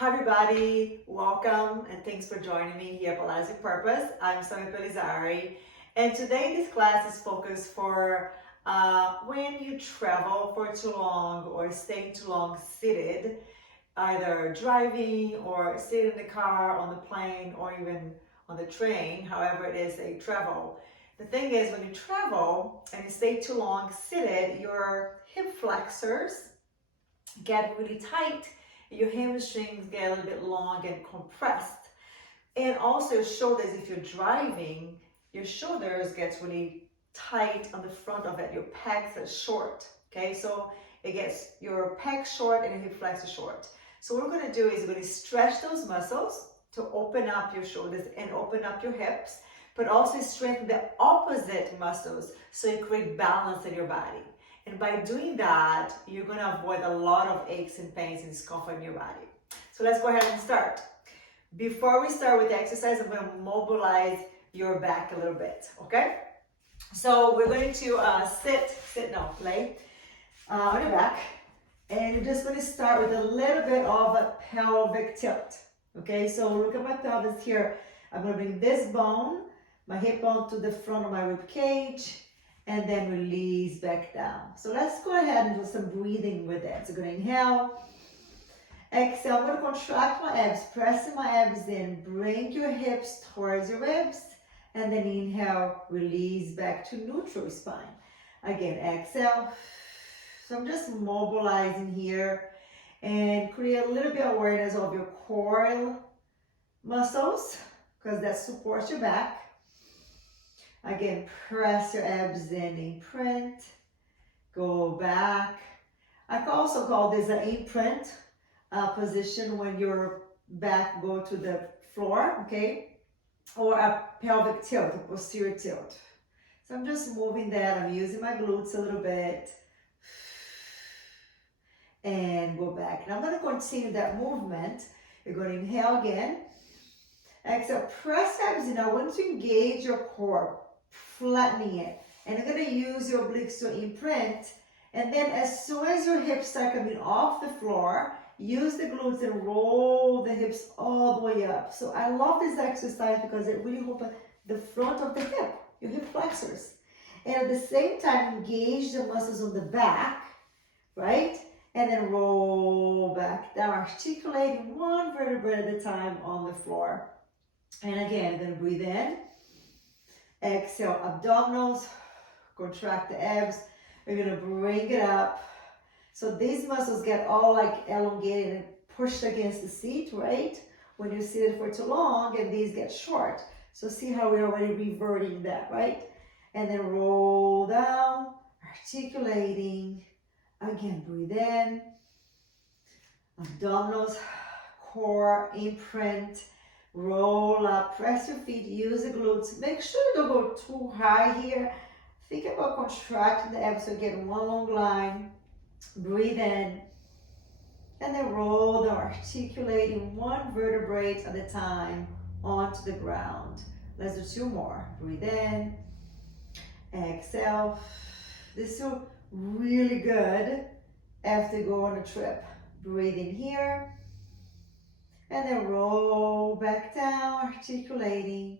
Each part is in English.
Hi everybody, welcome and thanks for joining me here at Pilates with Purpose. I'm Swan and today this class is focused for when you travel for too long or staying too long seated, either driving or sitting in the car, on the plane, or even on the train, however it is that you travel. The thing is, when you travel and you stay too long seated, your hip flexors get really tight, your hamstrings get a little bit long and compressed, and also your shoulders. If you're driving, your shoulders gets really tight on the front of it. Your pecs are short. Okay, so it gets your pecs short and your hip flexor short. So what we're going to do is we're going to stretch those muscles to open up your shoulders and open up your hips, but also strengthen the opposite muscles so you create balance in your body. And by doing that, you're going to avoid a lot of aches and pains and discomfort in your body. So let's go ahead and start. Before we start with the exercise, I'm going to mobilize your back a little bit, okay? So we're going to lay on your back. And you're just going to start with a little bit of a pelvic tilt, okay? So look at my pelvis here. I'm going to bring this bone, my hip bone, to the front of my rib cage, and then release back down. So let's go ahead and do some breathing with it. So I'm going to inhale, exhale. I'm going to contract my abs, pressing my abs in. Bring your hips towards your ribs, and then inhale, release back to neutral spine. Again, exhale. So I'm just mobilizing here and create a little bit of awareness of your core muscles, because that supports your back. Again, press your abs in, imprint, go back. I can also call this an imprint position when your back go to the floor, okay? Or a pelvic tilt, a posterior tilt. So I'm just moving that. I'm using my glutes a little bit. And go back. And I'm going to continue that movement. You're going to inhale again. Exhale, press abs in. I want you to engage your core, flattening it. And you're going to use your obliques to imprint. And then as soon as your hips start coming off the floor, use the glutes and roll the hips all the way up. So I love this exercise because it really opens the front of the hip, your hip flexors. And at the same time, engage the muscles on the back, right? And then roll back down, articulating one vertebra at a time on the floor. And again, I'm going to breathe in. Exhale, abdominals, contract the abs. We're going to bring it up. So these muscles get all like elongated and pushed against the seat, right? When you're seated for too long, and these get short. So see how we're already reverting that, right? And then roll down, articulating. Again, breathe in. Abdominals, core, imprint. Roll up, press your feet, use the glutes. Make sure you don't go too high here. Think about contracting the abs so you get one long line. Breathe in. And then roll down, articulating one vertebrae at a time onto the ground. Let's do 2 more. Breathe in. Exhale. This is really good after you go on a trip. Breathe in here. And then roll back down, articulating.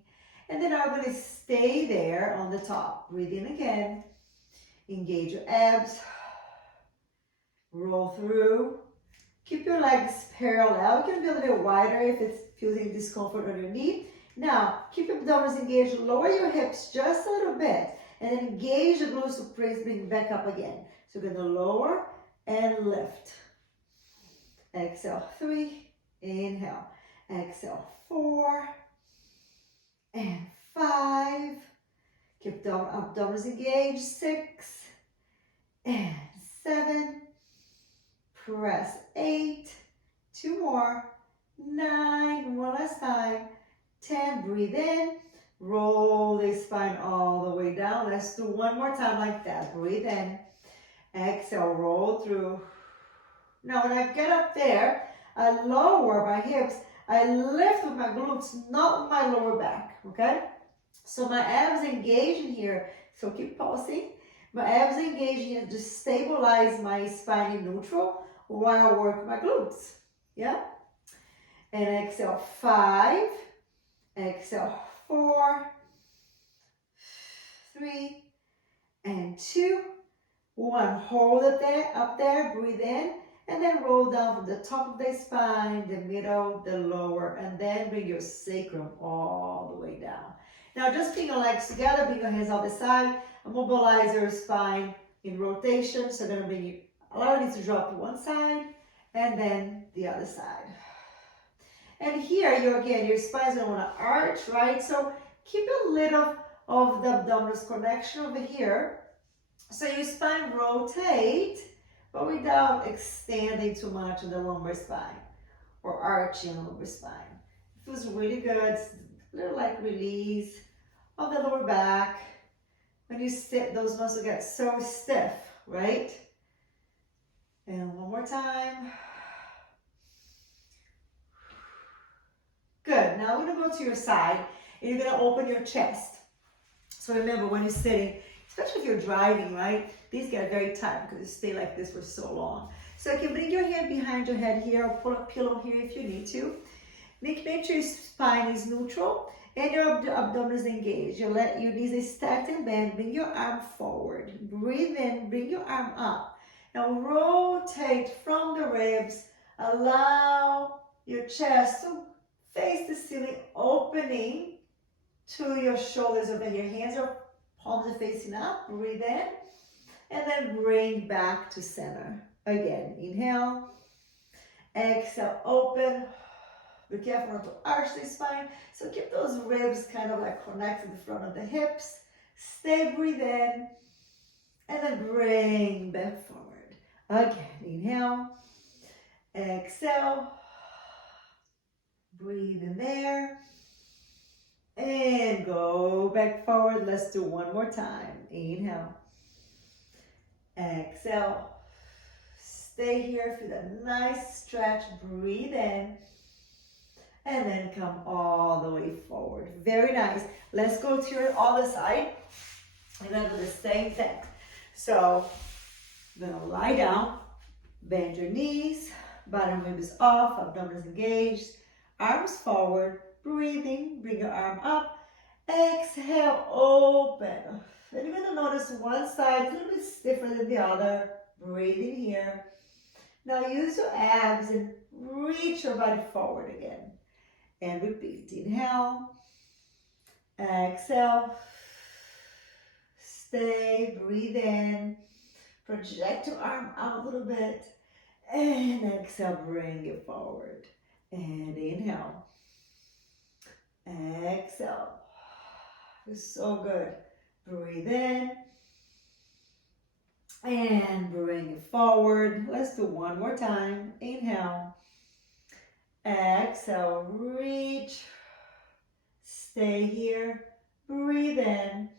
And then I'm going to stay there on the top. Breathe in again. Engage your abs. Roll through. Keep your legs parallel. You can be a little bit wider if it's feeling discomfort on your knee. Now, keep your abdominals engaged. Lower your hips just a little bit. And then engage the glutes to bring back up again. So we're going to lower and lift. Exhale, 3. Inhale. Exhale, 4. And 5. Keep the abdominals engaged. 6. And 7. Press 8. 2 more. 9. One last time. 10. Breathe in. Roll the spine all the way down. Let's do one more time like that. Breathe in. Exhale, roll through. Now when I get up there, I lower my hips. I lift with my glutes, not with my lower back, okay? So my abs engage in here. So keep pulsing. My abs engage here to stabilize my spine in neutral while I work my glutes, yeah? And exhale, 5. Exhale, 4, 3, and 2. 1. Hold it there, up there, breathe in, and then roll down from the top of the spine, the middle, the lower, and then bring your sacrum all the way down. Now just bring your legs together, bring your hands out the side, mobilize your spine in rotation. So going to bring you, allow it to drop to one side, and then the other side. And here, your spine's going to want to arch, right? So keep a little of the abdominal connection over here. So your spine rotate, but without extending too much of the lumbar spine or arching the lumbar spine. It feels really good. It's a little like release of the lower back. When you sit, those muscles get so stiff, right? And one more time. Good. Now we're going to go to your side, and you're going to open your chest. So remember, when you're sitting, especially if you're driving, right? These get very tight because you stay like this for so long. So you can bring your hand behind your head here, or pull a pillow here if you need to. Make sure your spine is neutral and your abdomen is engaged. You let your knees are stacked and bend. Bring your arm forward. Breathe in, bring your arm up. Now rotate from the ribs. Allow your chest to face the ceiling, opening to your shoulders over here. Hands are palms are facing up. Breathe in, and then bring back to center. Again, inhale, exhale, open. Be careful not to arch the spine. So keep those ribs kind of like connected to the front of the hips. Stay, breathe in, and then bring back forward. Again, inhale, exhale, breathe in there, and go back forward. Let's do one more time. Inhale, exhale, stay here, feel a nice stretch, breathe in, and then come all the way forward. Very nice. Let's go to your other side. We're gonna do the same thing. So, you're gonna lie down, bend your knees, bottom rib is off, abdomen is engaged, arms forward, breathing, bring your arm up, exhale, open. Then you're gonna notice one side is a little bit stiffer than the other. Breathing here. Now use your abs and reach your body forward again. And repeat. Inhale, exhale, stay, breathe in, project your arm out a little bit, and exhale, bring it forward. And inhale, exhale. It's so good. Breathe in, and bring it forward. Let's do one more time. Inhale, exhale, reach, stay here, breathe in,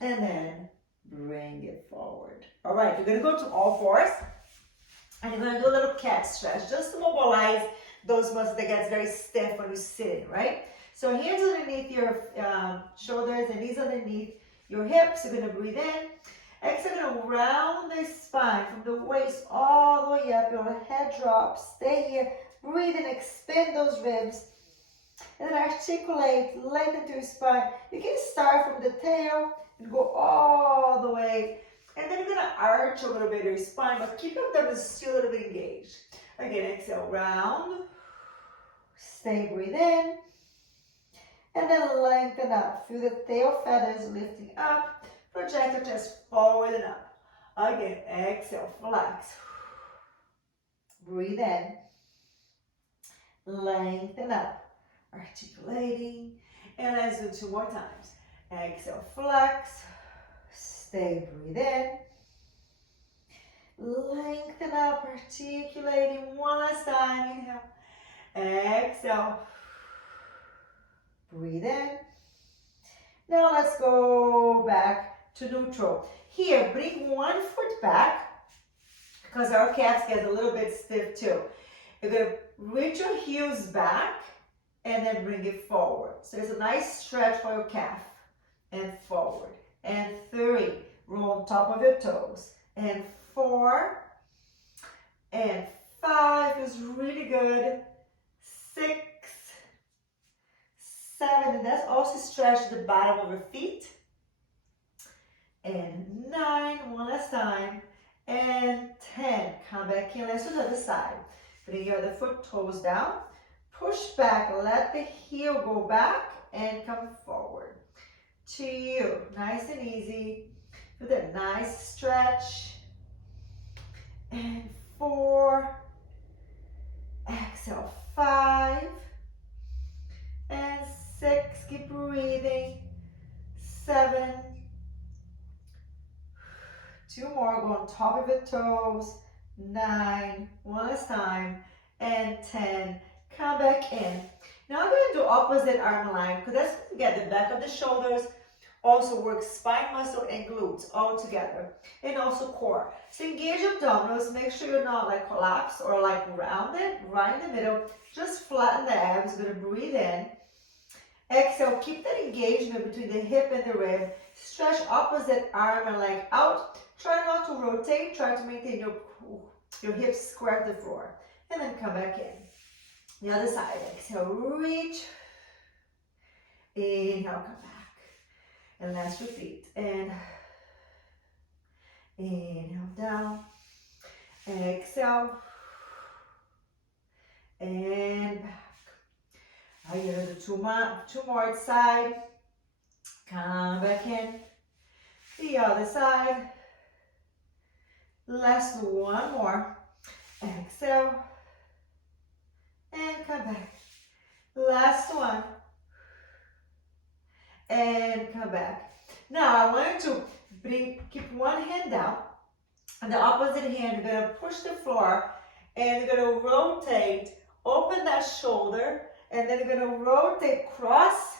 and then bring it forward. All right, you're gonna go to all fours, and you're gonna do a little cat stretch, just to mobilize those muscles that get very stiff when you're sitting, right? So hands underneath your shoulders and knees underneath your hips. You're gonna breathe in. Exhale, you're gonna round the spine from the waist all the way up. Your head drops. Stay here. Breathe and expand those ribs. And then articulate, lengthen your spine. You can start from the tail and go all the way. And then you're gonna arch a little bit your spine, but keep your abdomen still a little bit engaged. Again, exhale, round. Stay, breathe in. And then lengthen up. Feel the tail feathers lifting up. Project your chest forward and up. Again, exhale, flex. Breathe in. Lengthen up. Articulating. And let's do 2 more times. Exhale, flex. Stay, breathe in. Lengthen up, articulating. One last time. Inhale. Exhale. Breathe in. Now let's go back to neutral. Here, bring one foot back because our calves get a little bit stiff too. You're going to reach your heels back and then bring it forward. So it's a nice stretch for your calf. And forward. And 3. Roll on top of your toes. And 4. And 5 is really good. 7, and that's also stretch the bottom of your feet. And 9, one last time. And 10, come back in, let's do the other side. Bring your other foot, toes down. Push back, let the heel go back and come forward. 2, nice and easy. Do that nice stretch. And 4, exhale, 5, and 6, keep breathing. 7, 2 more, go on top of your toes. 9, one last time, and 10, come back in. Now I'm going to do opposite arm line because that's going to get the back of the shoulders, also work spine muscle and glutes all together, and also core. So engage abdominals, make sure you're not like collapsed or like rounded, right in the middle. Just flatten the abs, you're going to breathe in. Exhale, keep that engagement between the hip and the rib. Stretch opposite arm and leg out. Try not to rotate, try to maintain your hips square to the floor. And then come back in. The other side, exhale, reach. Inhale, come back. And let's repeat. And inhale, down. Exhale. And back. I'm going to do two more side. Come back in. The other side. Let's do one more. Exhale. And come back. Last one. And come back. Now I want you to keep one hand down. And the opposite hand, you're going to push the floor. And you're going to rotate. Open that shoulder. And then you're going to rotate, cross.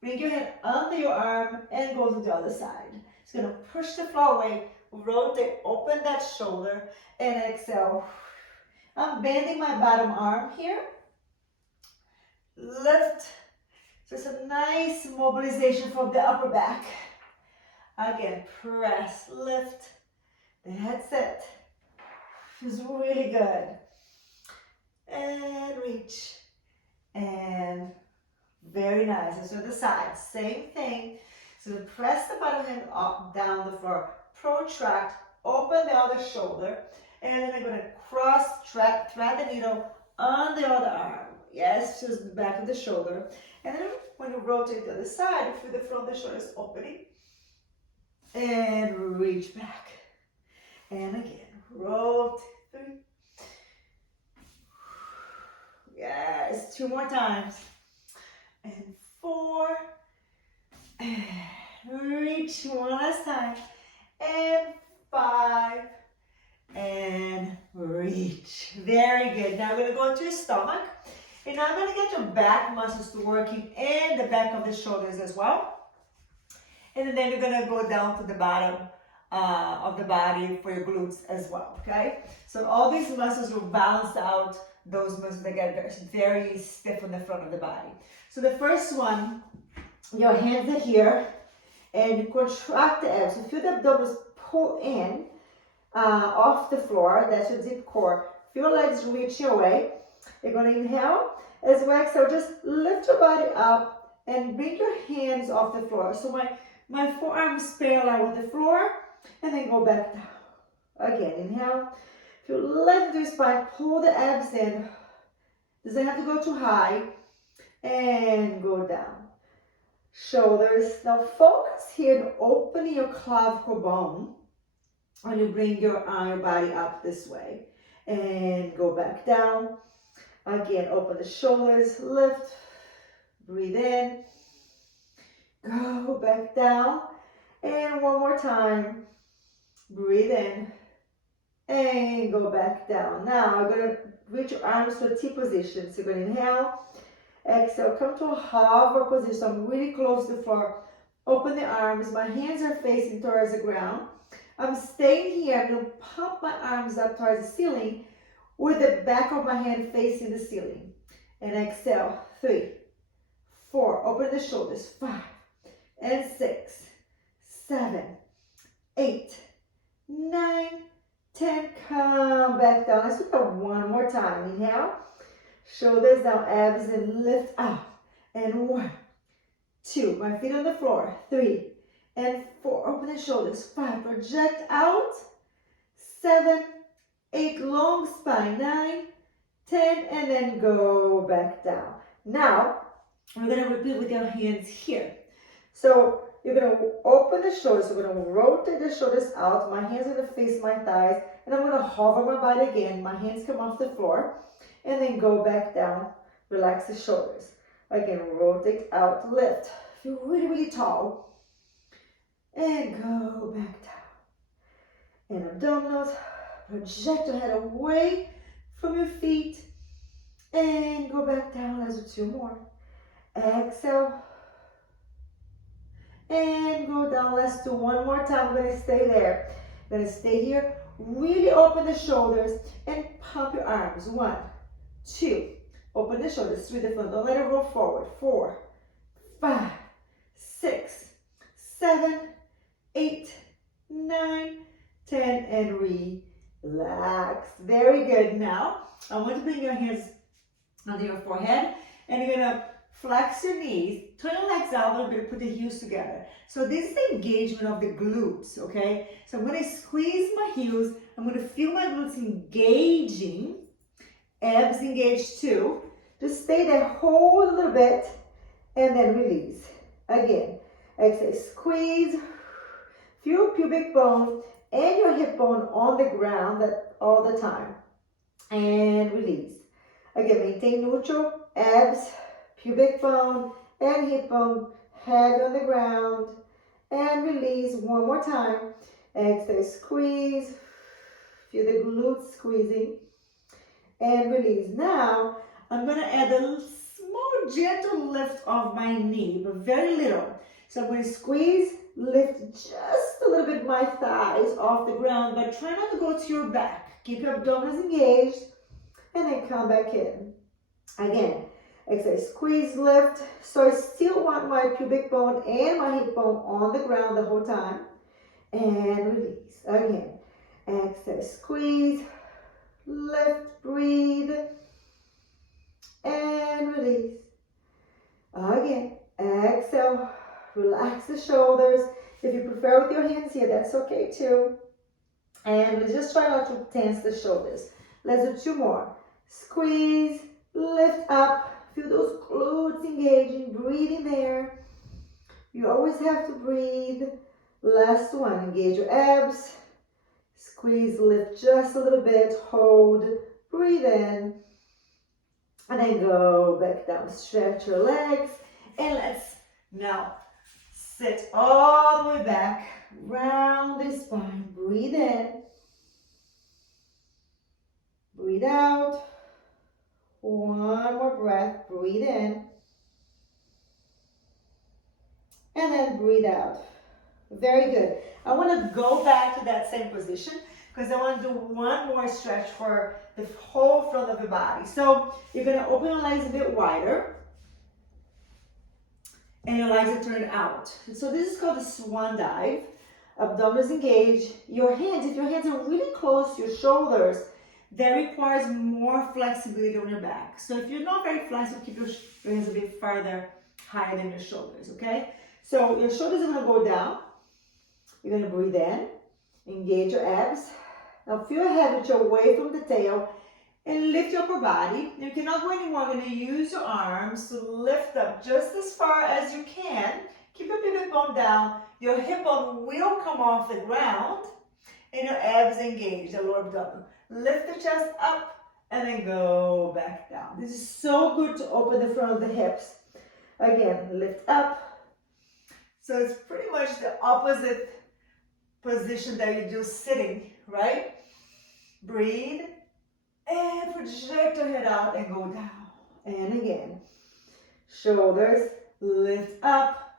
Bring your hand under your arm and go to the other side. It's going to push the floor away. Rotate, open that shoulder. And exhale. I'm bending my bottom arm here. Lift. So it's a nice mobilization from the upper back. Again, press, lift. That's it. Feels really good. And reach. And very nice. So the side, same thing. So press the bottom hand up, down the floor. Protract, open the other shoulder. And then I'm going to cross, thread the needle on the other arm. Yes, just the back of the shoulder. And then when you rotate the other side, you feel the front of the shoulders opening. And reach back. And again, rotate. 3. Yes, 2 more times. And 4. And reach one last time. And 5. And reach. Very good. Now we're going to go to your stomach. And now I'm going to get your back muscles to working and the back of the shoulders as well. And then you're going to go down to the bottom of the body for your glutes as well, okay? So all these muscles will balance out those muscles that get very stiff on the front of the body. So the first one, your hands are here and you contract the abs. So feel the abdominals pull in off the floor. That's your deep core. Feel legs reaching away. You're going to inhale. As you exhale, just lift your body up and bring your hands off the floor. So my forearms parallel with the floor, and then go back down. Again, inhale. If you lengthen your spine, pull the abs in. Doesn't have to go too high. And go down. Shoulders. Now focus here on opening your clavicle bone. When you bring your body up this way. And go back down. Again, open the shoulders, lift, breathe in, go back down, and one more time, breathe in, and go back down. Now, I'm going to reach your arms to a T position. So you're going to inhale, exhale, come to a hover position. So I'm really close to the floor. Open the arms, my hands are facing towards the ground. I'm staying here, I'm going to pump my arms up towards the ceiling, with the back of my hand facing the ceiling. And exhale, 3, 4, open the shoulders, 5, and 6, 7, 8, 9, 10, come back down. Let's do that one more time. Inhale, shoulders down, abs, and lift up. and 1, 2, my feet on the floor, 3, and 4, open the shoulders, 5, project out, 7, 8, long spine, 9, 10, and then go back down. Now, we're going to repeat with your hands here. So you're going to open the shoulders. We're going to rotate the shoulders out. My hands are going to face my thighs. And I'm going to hover my body again. My hands come off the floor. And then go back down. Relax the shoulders. Again, rotate out, lift. Feel really, really tall. And go back down. And abdominals. Project your head away from your feet. And go back down. Let's do 2 more. Exhale. And go down. Let's do 1 more time. We're going to stay there. We're going to stay here. Really open the shoulders and pump your arms. 1, 2. Open the shoulders through the front. Don't let it roll forward. 4, 5, 6, 7, 8, 9, 10, and relax. Very good. Now, I want to bring your hands under your forehead, and you're going to flex your knees, turn your legs out a little bit, put the heels together. So this is the engagement of the glutes, okay? So I'm going to squeeze my heels. I'm going to feel my glutes engaging. Abs engaged too. Just stay there, hold a little bit, and then release. Again, exhale, squeeze. Feel pubic bone and your hip bone on the ground all the time. And release. Again, maintain neutral, abs, pubic bone and hip bone, head on the ground, and release. 1 more time. Exhale, squeeze. Feel the glutes squeezing, and release. Now, I'm going to add a small gentle lift of my knee, but very little. So I'm going to squeeze, lift just a little bit my thighs off the ground, but try not to go to your back. Keep your abdominals engaged, and then come back in. Again. Exhale, squeeze, lift. So I still want my pubic bone and my hip bone on the ground the whole time. And release. Again. Exhale, squeeze, lift, breathe, and release. Again. Exhale, relax the shoulders. If you prefer with your hands here, that's okay too. And let's just try not to tense the shoulders. Let's do 2 more. Squeeze, lift up. Feel those glutes engaging, breathing there. You always have to breathe. Last one, engage your abs. Squeeze, lift just a little bit, hold, breathe in. And then go back down, stretch your legs. And let's now sit all the way back, round the spine. Breathe in, breathe out. 1 more breath, breathe in, and then breathe out. Very good. I want to go back to that same position because I want to do 1 more stretch for the whole front of your body. So you're going to open your legs a bit wider, and your legs are turned out. So this is called the Swan dive. Abdominals engaged. Your hands, if your hands are really close to your shoulders, that requires more flexibility on your back. So if you're not very flexible, keep your hands a bit farther, higher than your shoulders, okay? So your shoulders are gonna go down. You're gonna breathe in, engage your abs. Now feel your head reach away from the tail and lift your upper body. You cannot go anymore. You're gonna use your arms to lift up just as far as you can. Keep your pivot bone down. Your hip bone will come off the ground and your abs engage, the lower abdomen. Lift the chest up and then go back down. This is so good to open the front of the hips. Again, lift up. So it's pretty much the opposite position that you do sitting, right? Breathe and project your head out and go down. And again, shoulders lift up.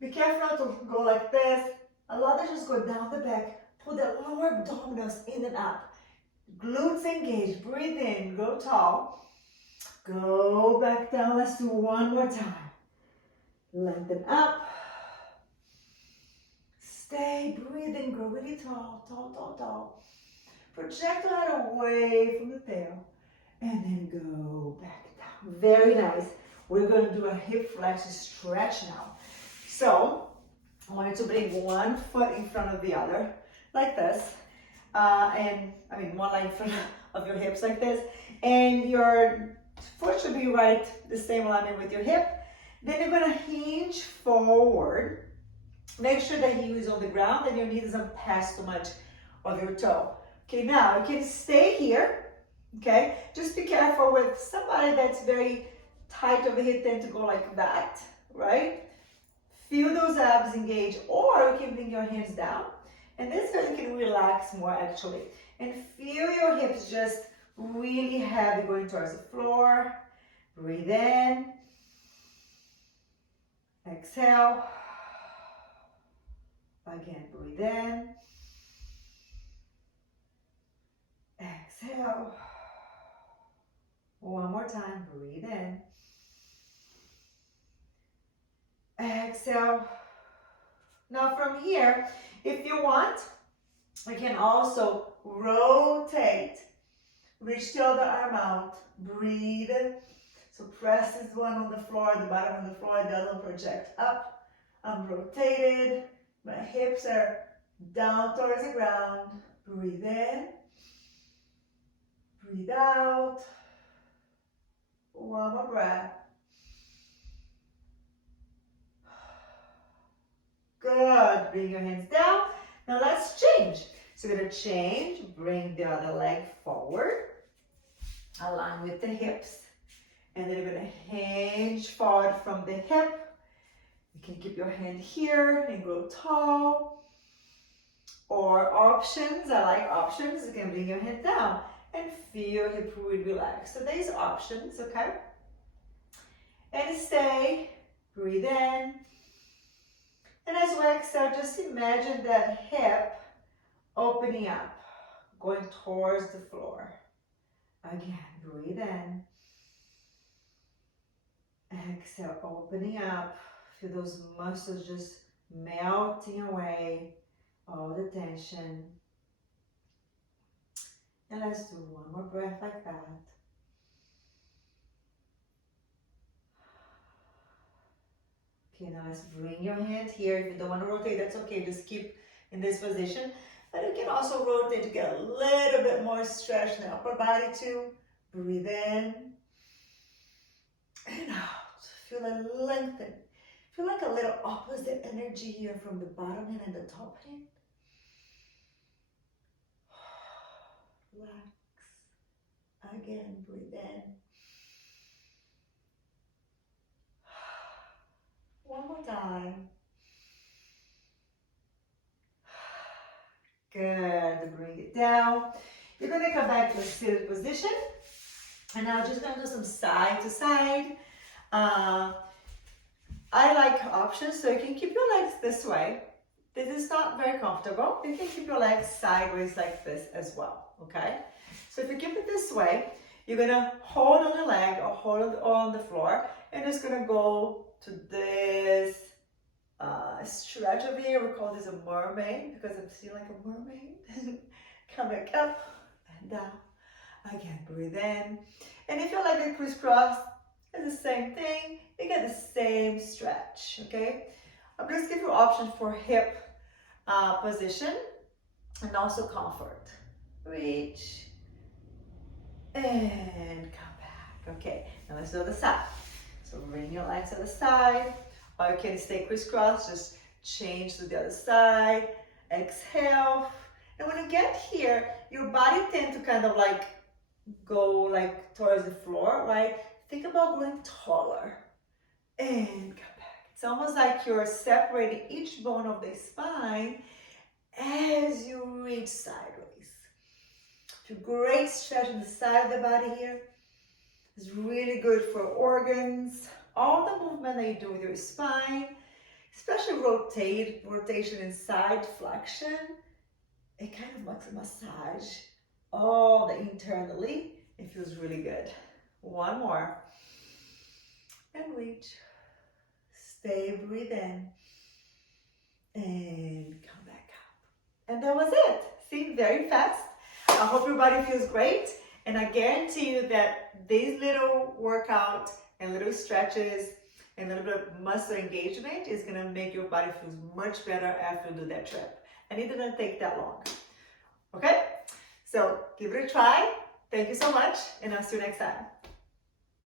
Be careful not to go like this. A lot of just go down the back. Pull the lower abdominals in and up. Glutes engaged. Breathe in. Go tall. Go back down. Let's do 1 more time. Lengthen up. Stay breathing. Grow really tall. Tall, tall, tall. Project your head away from the tail. And then go back down. Very nice. We're going to do a hip flexor stretch now. So I want you to bring one foot in front of the other, like this. And I mean, one leg in front of your hips like this. And your foot should be right, the same alignment with your hip. Then you're gonna hinge forward. Make sure that heel is on the ground and your knee doesn't pass too much of your toe. Okay, now you can stay here, okay? Just be careful with somebody that's very tight over here, tend to go like that, right? Feel those abs engage, or you can bring your hands down. And this way you can relax more actually. And feel your hips just really heavy going towards the floor. Breathe in. Exhale. Again, breathe in. Exhale. One more time, breathe in. Exhale. Now from here, if you want, you can also rotate. Reach the other arm out. Breathe. So press this one on the floor, the bottom on the floor, the other one project up. I'm rotated. My hips are down towards the ground. Breathe in. Breathe out. One more breath. Good. Bring your hands down. Now let's change. So we're going to change. Bring the other leg forward. Align with the hips. And then you're going to hinge forward from the hip. You can keep your hand here and grow tall. Or options. I like options. You can bring your hand down and feel your hip really relax. So there's options, okay? And stay. Breathe in. And as we exhale, just imagine that hip opening up, going towards the floor. Again, breathe in. Exhale, opening up. Feel those muscles just melting away, all the tension. And let's do one more breath like that. Okay, now let's bring your hand here. If you don't want to rotate, that's okay. Just keep in this position. But you can also rotate to get a little bit more stretch in the upper body too. Breathe in and out. Feel it lengthen. Feel like a little opposite energy here from the bottom hand and the top hand. Relax. Again, breathe in. One more time. Good. Bring it down. You're going to come back to a seated position. And now just going to do some side to side. I like options, so you can keep your legs this way. This is not very comfortable. You can keep your legs sideways like this as well, okay? So if you keep it this way, you're going to hold on the leg or hold on the floor. And just going to go to this stretch over here. We call this a mermaid because I'm still like a mermaid. Come back up and down. Again, breathe in. And if you like a crisscross, it's the same thing. You get the same stretch, okay? I'm just giving you options for hip position and also comfort. Reach and come back. Okay, now let's do the side. So bring your legs to the side, or you can stay crisscross, just change to the other side. Exhale. And when you get here, your body tends to kind of like go like towards the floor, right? Think about going taller and come back. It's almost like you're separating each bone of the spine as you reach sideways. Feel great stretch on the side of the body here. It's really good for organs. All the movement that you do with your spine, especially rotation and side flexion, it kind of makes a massage all the internally. It feels really good. One more. And reach. Stay, breathe in. And come back up. And that was it. See, very fast. I hope your body feels great. And I guarantee you that this little workout and little stretches and a little bit of muscle engagement is gonna make your body feel much better after you do that trip. And it didn't take that long. Okay? So give it a try. Thank you so much, and I'll see you next time.